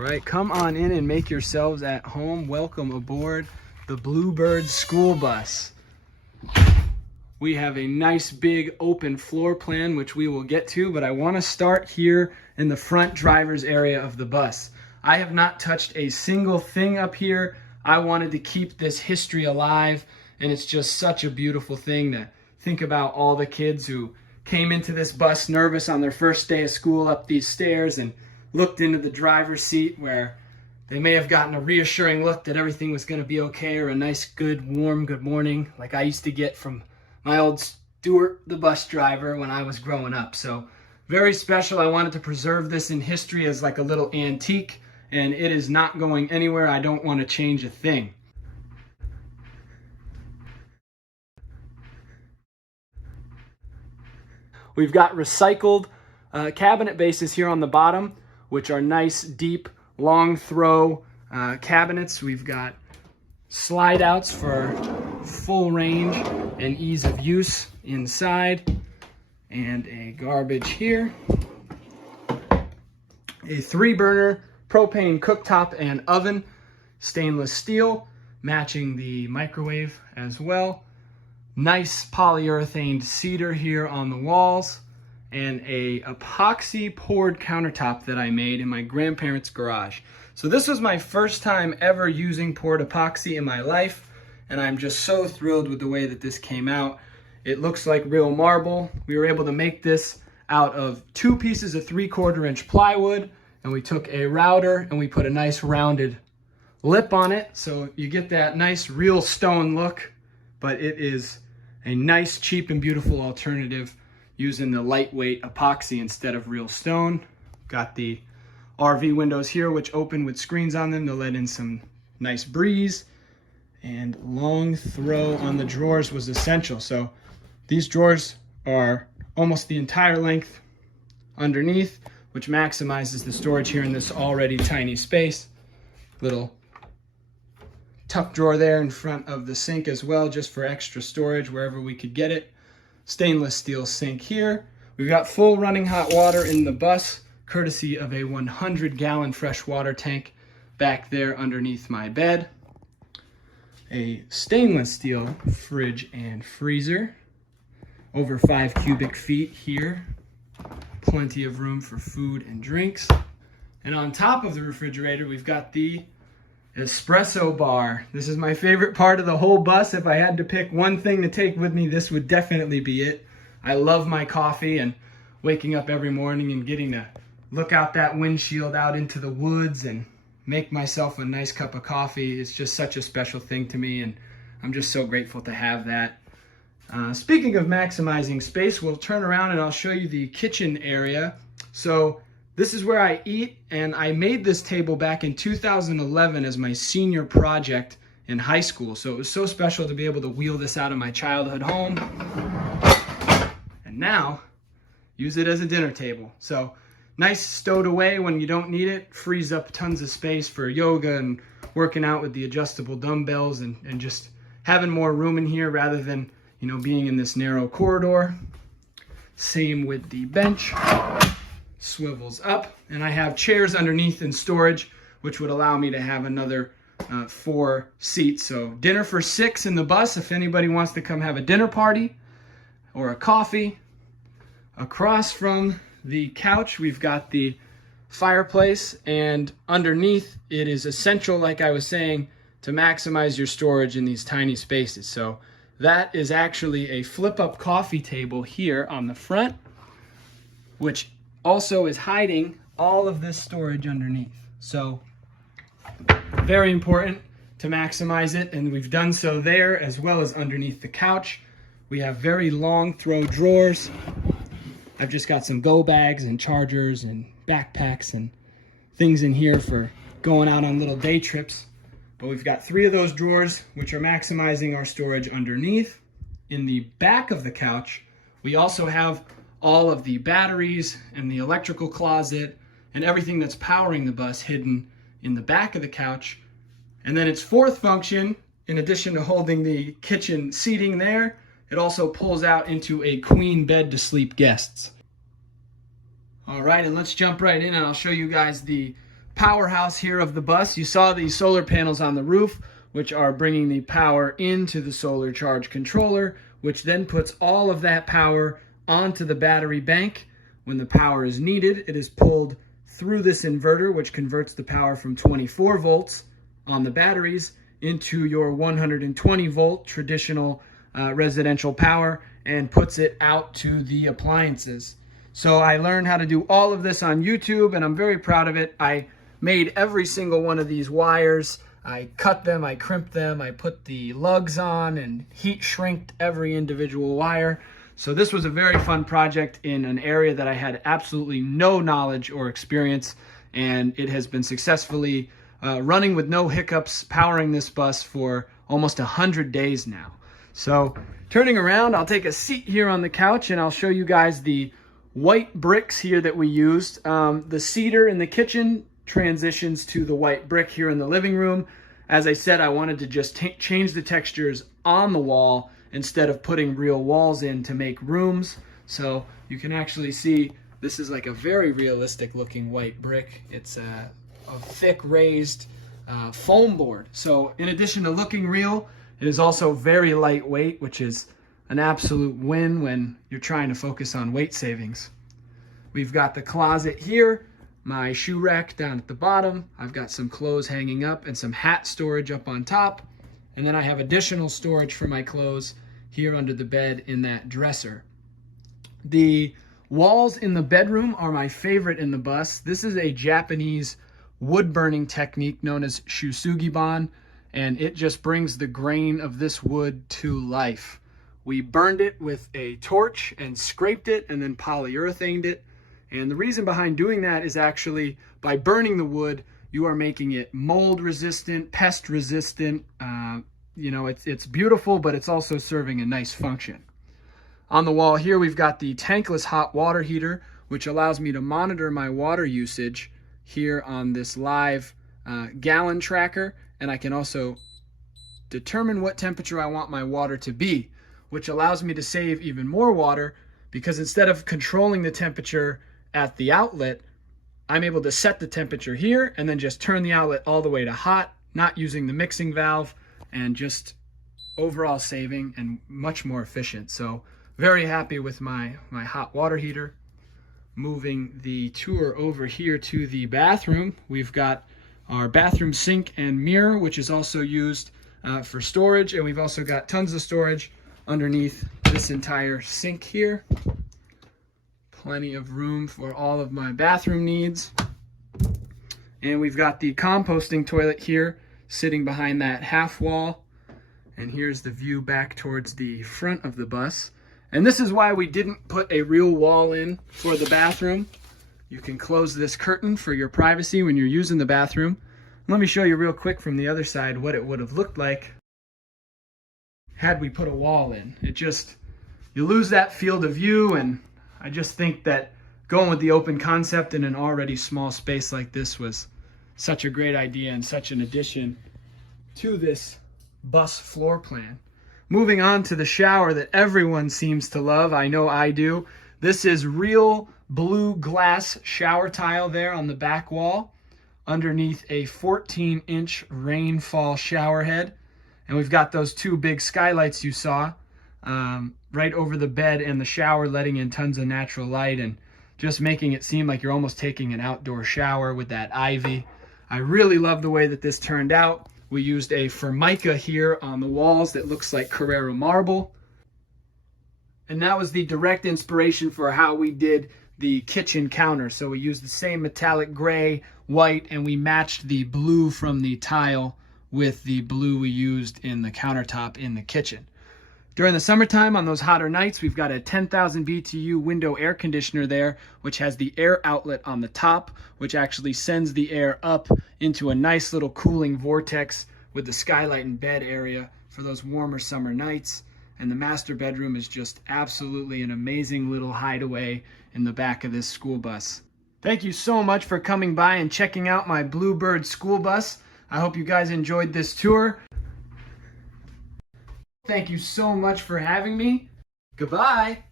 right, come on in and make yourselves at home. Welcome aboard the Bluebird school bus. We have a nice big open floor plan, which we will get to, but I want to start here in the front driver's area of the bus. I have not touched a single thing up here. I wanted to keep this history alive, and it's just such a beautiful thing to think about all the kids who came into this bus nervous on their first day of school up these stairs and looked into the driver's seat where they may have gotten a reassuring look that everything was going to be okay, or a nice, good, warm good morning like I used to get from my old Stuart, the bus driver, when I was growing up. So very special. I wanted to preserve this in history as like a little antique, and it is not going anywhere. I don't want to change a thing. We've got recycled cabinet bases here on the bottom, which are nice, deep, long throw cabinets. We've got slide outs for full range and ease of use inside, and a garbage here. A 3-burner propane cooktop and oven, stainless steel, matching the microwave as well. Nice polyurethane cedar here on the walls, and a epoxy poured countertop that I made in my grandparents' garage. So this was my first time ever using poured epoxy in my life, and I'm just so thrilled with the way that this came out. It looks like real marble. We were able to make this out of 2 pieces of 3/4 inch plywood, and we took a router and we put a nice rounded lip on it, so you get that nice real stone look, but it is a nice, cheap, and beautiful alternative using the lightweight epoxy instead of real stone. Got the RV windows here, which open with screens on them to let in some nice breeze, and long throw on the drawers was essential. So these drawers are almost the entire length underneath, which maximizes the storage here in this already tiny space. Little tuck drawer there in front of the sink as well, just for extra storage wherever we could get it. Stainless steel sink here. We've got full running hot water in the bus, courtesy of a 100-gallon fresh water tank back there underneath my bed. A stainless steel fridge and freezer, over 5 cubic feet here. Plenty of room for food and drinks. And on top of the refrigerator, we've got the espresso bar. This is my favorite part of the whole bus. If I had to pick one thing to take with me, this would definitely be it. I love my coffee, and waking up every morning and getting to look out that windshield out into the woods and make myself a nice cup of coffee is just such a special thing to me, and I'm just so grateful to have that. Speaking of maximizing space, we'll turn around and I'll show you the kitchen area. So this is where I eat, and I made this table back in 2011 as my senior project in high school. So it was so special to be able to wheel this out of my childhood home and now use it as a dinner table. So nice stowed away when you don't need it, frees up tons of space for yoga and working out with the adjustable dumbbells, and just having more room in here rather than, you know, being in this narrow corridor. Same with the bench. Swivels up, and I have chairs underneath in storage, which would allow me to have another 4 seats. So dinner for 6 in the bus if anybody wants to come have a dinner party or a coffee. Across from the couch, we've got the fireplace, and underneath it is essential, like I was saying, to maximize your storage in these tiny spaces. So that is actually a flip-up coffee table here on the front, which also is hiding all of this storage underneath. So very important to maximize it, and we've done so there as well as underneath the couch. We have very long throw drawers. I've just got some go bags and chargers and backpacks and things in here for going out on little day trips. But we've got 3 of those drawers, which are maximizing our storage underneath. In the back of the couch, we also have all of the batteries and the electrical closet and everything that's powering the bus hidden in the back of the couch. And then its 4th function, in addition to holding the kitchen seating there, it also pulls out into a queen bed to sleep guests. All right, and let's jump right in and I'll show you guys the powerhouse here of the bus. You saw these solar panels on the roof, which are bringing the power into the solar charge controller, which then puts all of that power onto the battery bank. When the power is needed, it is pulled through this inverter, which converts the power from 24 volts on the batteries into your 120 volt traditional residential power and puts it out to the appliances. So I learned how to do all of this on YouTube, and I'm very proud of it. I made every single one of these wires. I cut them, I crimped them, I put the lugs on and heat shrinked every individual wire. So this was a very fun project in an area that I had absolutely no knowledge or experience, and it has been successfully running with no hiccups, powering this bus for almost 100 days now. So turning around, I'll take a seat here on the couch and I'll show you guys the white bricks here that we used. The cedar in the kitchen transitions to the white brick here in the living room. As I said, I wanted to just change the textures on the wall instead of putting real walls in to make rooms. So you can actually see this is like a very realistic looking white brick. It's a thick raised foam board. So in addition to looking real, it is also very lightweight, which is an absolute win when you're trying to focus on weight savings. We've got the closet here, my shoe rack down at the bottom. I've got some clothes hanging up and some hat storage up on top. And then I have additional storage for my clothes here under the bed in that dresser. The walls in the bedroom are my favorite in the bus. This is a Japanese wood burning technique known as shusugiban, and it just brings the grain of this wood to life. We burned it with a torch and scraped it and then polyurethaned it. And the reason behind doing that is actually by burning the wood, you are making it mold resistant, pest resistant. It's beautiful, but it's also serving a nice function. On the wall here, we've got the tankless hot water heater, which allows me to monitor my water usage here on this live gallon tracker. And I can also determine what temperature I want my water to be, which allows me to save even more water, because instead of controlling the temperature at the outlet, I'm able to set the temperature here and then just turn the outlet all the way to hot, not using the mixing valve, and just overall saving and much more efficient. So very happy with my hot water heater. Moving the tour over here to the bathroom, we've got our bathroom sink and mirror, which is also used for storage, and we've also got tons of storage underneath this entire sink here. Plenty of room for all of my bathroom needs. And we've got the composting toilet here sitting behind that half wall. And here's the view back towards the front of the bus. And this is why we didn't put a real wall in for the bathroom. You can close this curtain for your privacy when you're using the bathroom. Let me show you real quick from the other side what it would have looked like had we put a wall in. You lose that field of view, and I just think that going with the open concept in an already small space like this was such a great idea and such an addition to this bus floor plan. Moving on to the shower that everyone seems to love. I know I do. This is real blue glass shower tile there on the back wall underneath a 14-inch rainfall shower head. And we've got those two big skylights you saw right over the bed and the shower, letting in tons of natural light and just making it seem like you're almost taking an outdoor shower with that ivy. I really love the way that this turned out. We used a Formica here on the walls that looks like Carrara marble. And that was the direct inspiration for how we did the kitchen counter. So we used the same metallic gray, white, and we matched the blue from the tile with the blue we used in the countertop in the kitchen. During the summertime, on those hotter nights, we've got a 10,000 BTU window air conditioner there, which has the air outlet on the top, which actually sends the air up into a nice little cooling vortex with the skylight and bed area for those warmer summer nights. And the master bedroom is just absolutely an amazing little hideaway in the back of this school bus. Thank you so much for coming by and checking out my Bluebird school bus. I hope you guys enjoyed this tour. Thank you so much for having me. Goodbye.